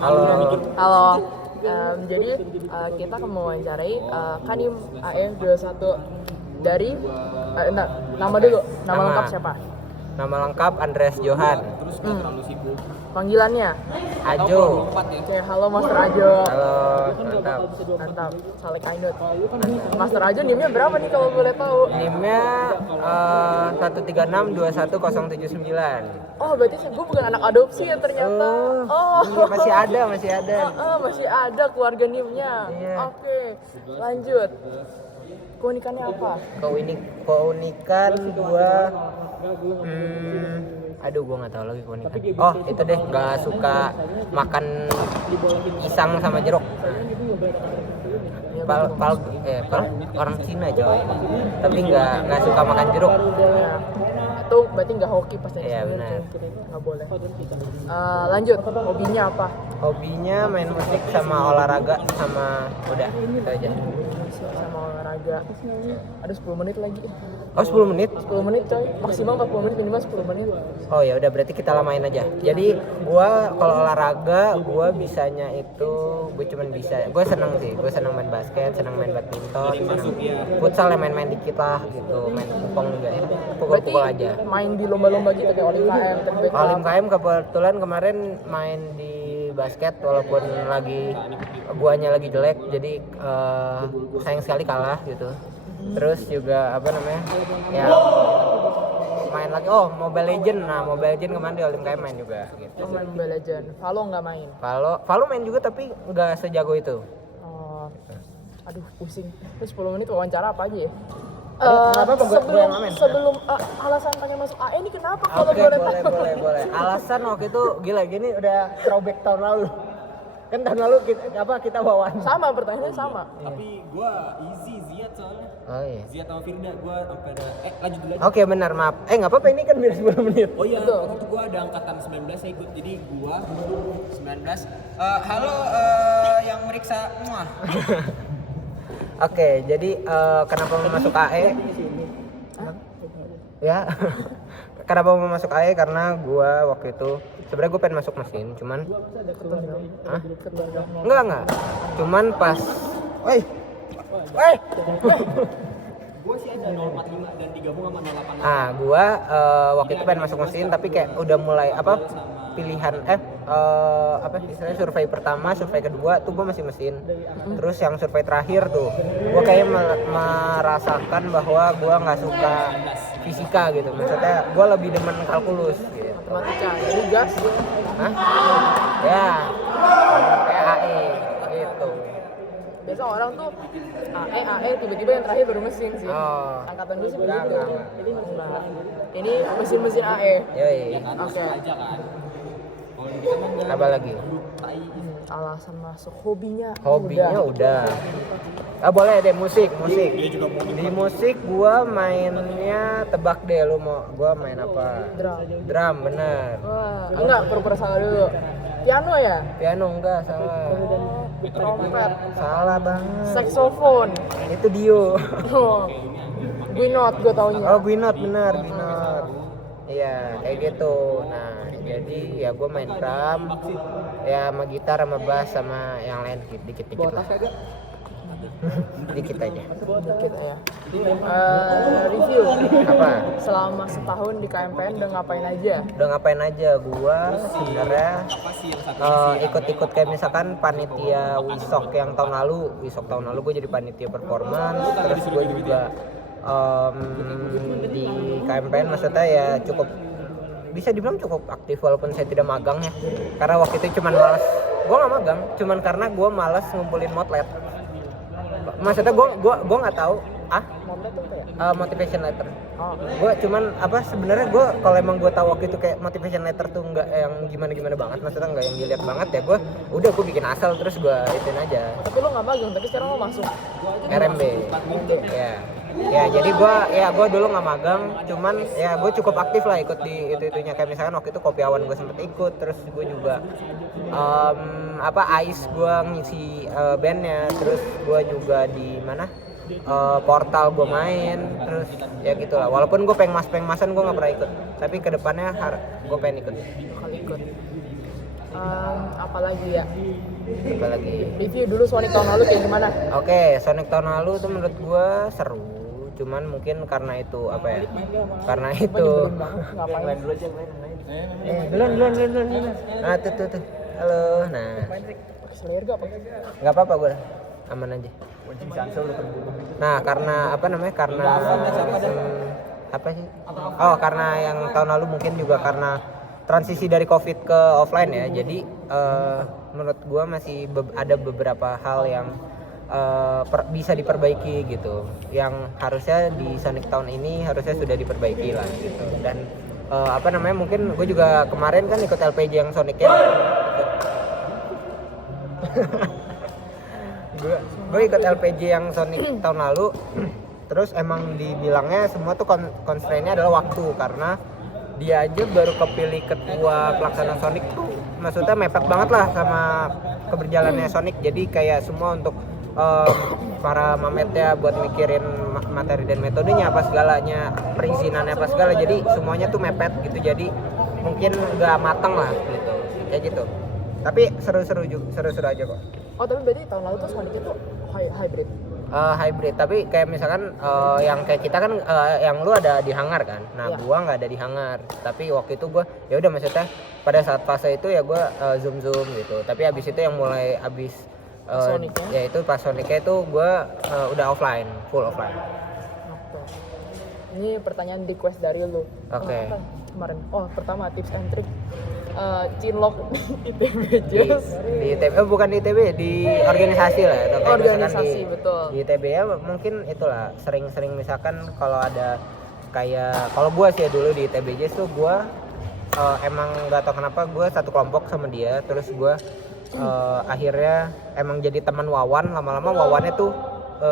Halo. Halo. Jadi kita akan mewawancarai Kanim AE21 dari nama dulu. Nama lengkap siapa? Nama lengkap Andreas Johan. Panggilannya? Ajo. Oke, halo Master Ajo. Halo, mantap. Mantap. Salek Ainut. Master Ajo NIM-nya berapa nih kalau boleh tahu? NIM-nya 136210079. Oh, berarti gue bukan anak adopsi ya ternyata. Iya, masih ada. Masih ada keluarga NIM-nya. Iya. Oke, lanjut. Keunikannya apa? Keunikan gua gua nggak tahu lagi keunikan. Oh, itu deh, nggak suka makan pisang sama jeruk. Orang Cina coy, tapi nggak suka makan jeruk. Ya, itu berarti nggak hoki pas dari Iya, sekolah, benar. nggak boleh. Lanjut, hobinya apa? Hobinya main musik sama olahraga sama udah gitu aja. Sama olahraga. Aduh, 10 menit lagi. Oh, 10 menit? 10 menit coy, maksimal 40 menit, minimal 10 menit. Oh ya udah, berarti kita lamain aja. Jadi gua kalau olahraga gua bisanya itu gue seneng main basket, seneng main badminton, futsal ya main-main dikit lah gitu, main pingpong juga ya, pukul-pukul aja. Main di lomba-lomba gitu kayak Olim KM, Olim KM kebetulan kemarin main di basket walaupun guanya lagi jelek, jadi sayang sekali kalah gitu. Terus juga ya main lagi Mobile Legend. Mobile Legend kemarin di Olim KM main juga gitu. main Mobile Legend. Valo nggak main? Valo main juga tapi nggak sejago itu. Aduh, pusing. Terus 10 menit wawancara apa aja ya? Sebelum alasan pengen masuk AE ini kenapa kalau Oke, boleh tahu? boleh. Alasan waktu itu gila gini udah throwback tahun lalu. Kan tahun lalu kita wawancara. Sama, pertanyaannya sama. Tapi gua easy Ziat soalnya. Oh iya. Ziat sama Firda gua sampai ada lanjut dulu aja. Oke, benar, maaf. Nggak apa-apa, ini kan biar 10 menit. Oh iya, Betul. waktu itu gua ada angkatan 19 saya ikut. Jadi gua 19. Halo yang meriksa muah. Oke, jadi kenapa mau masuk AE? Ya. Kenapa mau masuk AE? Karena gua waktu itu sebenarnya gue pengen masuk mesin, cuman Enggak. Cuman pas Gua sih ada 045 dan digabung sama 088. gua waktu itu pengen masuk mesin tapi kayak udah mulai pilihan istilahnya survei pertama, survei kedua tuh gua masih mesin. Terus yang survei terakhir tuh gua kayak merasakan bahwa gua nggak suka fisika gitu. Maksudnya gua lebih demen kalkulus gitu. Matematika, jadi gas. Ya. Kayak AE gitu. Biasa orang tuh AE tiba-tiba yang terakhir baru mesin sih. Angkatan dulu sih begitu. Nah, ini mesin AE. Yoi. Oke. Aja kan. Apa lagi? Alasan masuk hobinya udah. Boleh deh musik. Di musik gua mainnya tebak deh, lu mau gua main apa? Drum, bener. Wah, enggak, pura-pura salah dulu. Piano ya? Piano enggak, salah. Trompet. Salah banget. Saxophone. Itu Dio. Gue taunya. Guinot, bener, Guinot. Iya, kayak gitu. Nah, jadi ya gua main drum, ya sama gitar, sama bass, sama yang lain dikit-dikit lah. Dikit aja. Dikit ya. Review. Apa? Selama setahun di KMPN udah ngapain aja? Gua sebenarnya ikut-ikut kayak misalkan panitia Wisok tahun lalu gue jadi panitia performance. Terus gue juga di KMPN maksudnya ya bisa dibilang cukup aktif walaupun saya tidak magang ya, karena waktu itu cuman malas. Gue nggak magang cuman karena gue malas ngumpulin motlet. Maksudnya gue nggak tahu motivation letter. Gue cuman sebenarnya gue kalau emang gue tahu waktu itu kayak motivation letter tuh nggak yang gimana banget, maksudnya nggak yang dilihat banget ya, gue bikin asal terus gue ituin aja. Tapi lo nggak magang, tapi sekarang lo masuk RMB. Ya jadi gue dulu nggak magang, cuman ya gue cukup aktif lah ikut di itunya kayak misalkan waktu itu Kopiawan gue sempet ikut, terus gue juga AIS gue ngisi bandnya, terus gue juga di portal gue main, terus ya gitulah. Walaupun gue pengmasan gue nggak pernah ikut, tapi kedepannya gue pengen ikut. bakal ikut. Apalagi ya? Apalagi. Review dulu Sonic tahun lalu kayak gimana? Oke, Sonic tahun lalu tuh menurut gua seru. Cuman mungkin karena itu apa ya? Karena itu. Ngapain? Duluan. Nah, tuh. Halo. Nah, Slayer gak apa? nggak apa-apa gua. Aman aja. Nah, karena apa namanya? Karena apa sih? Oh, karena yang tahun lalu mungkin juga karena transisi dari COVID ke offline ya. Jadi menurut gua masih ada beberapa hal yang bisa diperbaiki gitu. Yang harusnya di Sonic tahun ini harusnya sudah diperbaiki lah gitu. Dan apa namanya? Mungkin gue juga kemarin kan ikut LPG yang Sonicnya. gue ikut LPG yang Sonic tahun lalu. Terus emang dibilangnya semua tuh constraint-nya adalah waktu, karena dia aja baru kepilih ketua pelaksana Sonic tuh maksudnya mepet banget lah sama keberjalanannya Sonic. Jadi kayak semua untuk para mametnya buat mikirin materi dan metodenya apa segalanya, perizinannya apa segala, jadi semuanya tuh mepet gitu. Jadi mungkin nggak matang lah gitu, kayak gitu. Tapi seru-seru aja kok. Oh tapi berarti tahun lalu tuh Sonic itu hybrid. Hybrid, tapi kayak misalkan yang kayak kita kan yang lu ada di hangar kan, nah iya. Gua nggak ada di hangar. Tapi waktu itu gua ya udah, maksudnya pada saat fase itu ya gua zoom gitu. Tapi abis itu yang mulai Sonicnya? ya itu pas Sonicnya itu gua udah full offline. Oke. Ini pertanyaan request dari lu. Oke. Apa kemarin? Oh pertama tips and trick Cinlok di ITB Jazz. Di ITB, bukan di ITB, di organisasi lah. Atau kayak Organisasi, misalkan betul. Di ITB ya mungkin itulah sering-sering misalkan kalau ada kayak, kalau gua sih ya dulu di ITB Jazz tuh gua emang nggak tahu kenapa gua satu kelompok sama dia. Terus gua akhirnya emang jadi teman Wawan. Lama-lama Wawannya tuh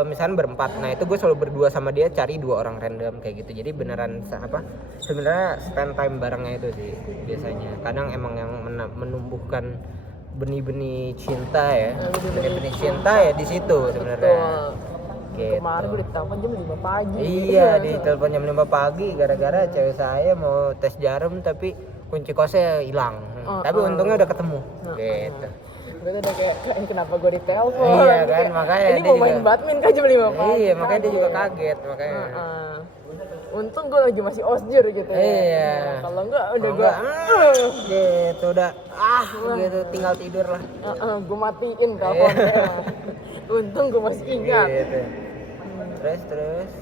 misalnya berempat, nah itu gue selalu berdua sama dia cari 2 orang random kayak gitu. Jadi beneran sebenarnya spend time barengnya itu sih biasanya. Kadang emang yang menumbuhkan benih-benih cinta ya, benih-benih cinta ya di situ sebenarnya. Gitu. Kemarin gue ditelepon jam 5 pagi. Iya, ditelepon jam 5 pagi gara-gara cewek saya mau tes jarum tapi kunci kosnya hilang. Tapi untungnya udah ketemu. Gitu. Gue tuh udah kayak kenapa gue ditelepon. Iya kan, makanya ini mau main badminton kan jam 5 pagi. Iya, makanya dia juga kaget makanya. Untung gue lagi masih osjur gitu ya. Iya. Kalau enggak udah gue gitu udah gitu tinggal tidur lah. Gue matiin teleponnya. Untung gue masih ingat. Gitu. Terus.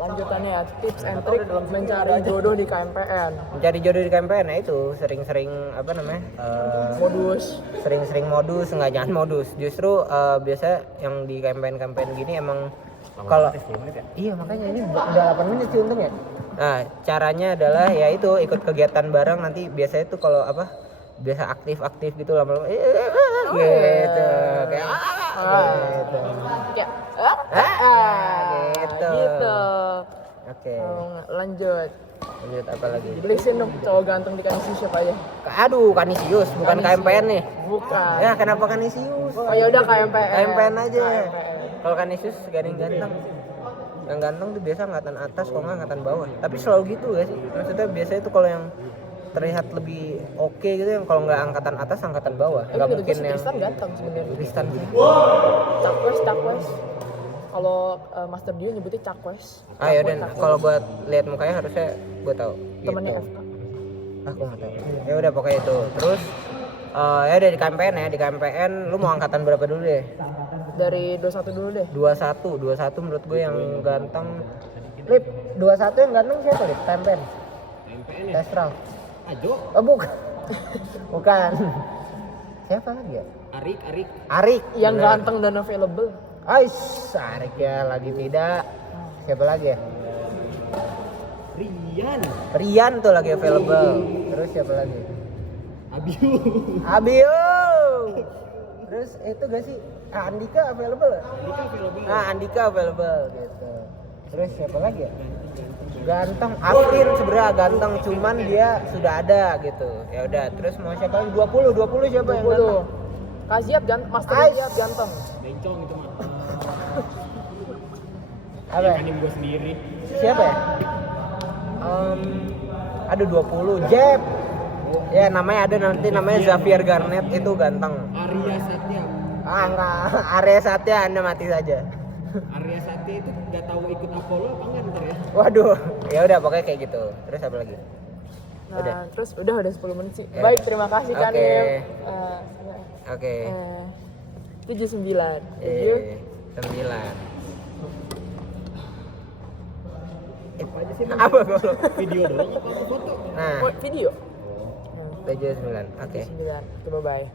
Lanjutannya ya, tips and trick mencari jodoh di KMPN. Mencari jodoh di KMPN, nah itu sering-sering apa namanya? Modus. Sering-sering modus, enggak, jangan modus. Justru biasa yang di KMPN gini emang kalau iya, makanya ini udah 8 menit sih untung ya. Nah, caranya adalah ya itu ikut kegiatan bareng. Nanti biasanya tuh kalau biasa aktif gitu lama-lama gitu kayak gitu. Oke. Lanjut apa lagi? Jelasin dong cowok ganteng di Kanisius siapa aja? Aduh, Kanisius bukan KMPN nih. Bukan. Ya kenapa Kanisius? Oh ya udah KMPN. KMPN aja. Kalau Kanisius gak ada yang ganteng. Yang ganteng tuh biasa angkatan atas, kalau nggak angkatan bawah. Tapi selalu gitu gak sih? Maksudnya biasanya tuh kalau yang terlihat lebih oke gitu, yang kalau nggak angkatan atas angkatan bawah. Nggak mungkin yang Tristan ganteng sebenarnya. Tristan gitu. Cakwes. Kalau Master Dio nyebutnya Cakwes. Ya dan kalau buat lihat mukanya harusnya gue tahu. Temennya gitu. FK. Aku nggak tahu. Ya udah pokoknya itu. Terus ya dari KMPN ya, di KMPN lu mau angkatan berapa dulu deh? Dari 21 dulu deh. 21 menurut gue yang ganteng. Lip, 21 yang ganteng siapa Lip? KMPN. Testral. Ajo. Oh bukan. Bukan. Siapa lagi ya? Arik. Yang ganteng dan available. Arik ya lagi tidak. Siapa lagi ya? Rian tuh lagi available. Terus siapa lagi? Abiu. Terus itu gak sih? Andika available. Andika available gitu. Terus siapa lagi ya? Ganteng, Afrin sebenarnya ganteng, cuman dia sudah ada gitu. Ya udah, terus mau siapa lagi? 20 siapa yang ganteng? Kaziat ganteng, Master Kaziat ganteng. Bencong itu mah. Apa? Kanim gue sendiri. Siapa ya? Aduh 20 Jeb Ya namanya ada nanti namanya Xavier Garnett itu ganteng. Arya Satya. Enggak, Arya Satya Anda mati saja. Arya Satya itu nggak tahu ikut Apollo apa enggak ntar ya? Waduh, ya udah pokoknya kayak gitu. Terus apa lagi? Nah, Udah. terus udah 10 menit sih. Ya. Baik, terima kasih kan Oke. ya. Oke. 79. 9. Apa aja sih? Apa goblok? Video doang apa foto? Nah, Oh, video. 79. Oke. 79. Coba bye.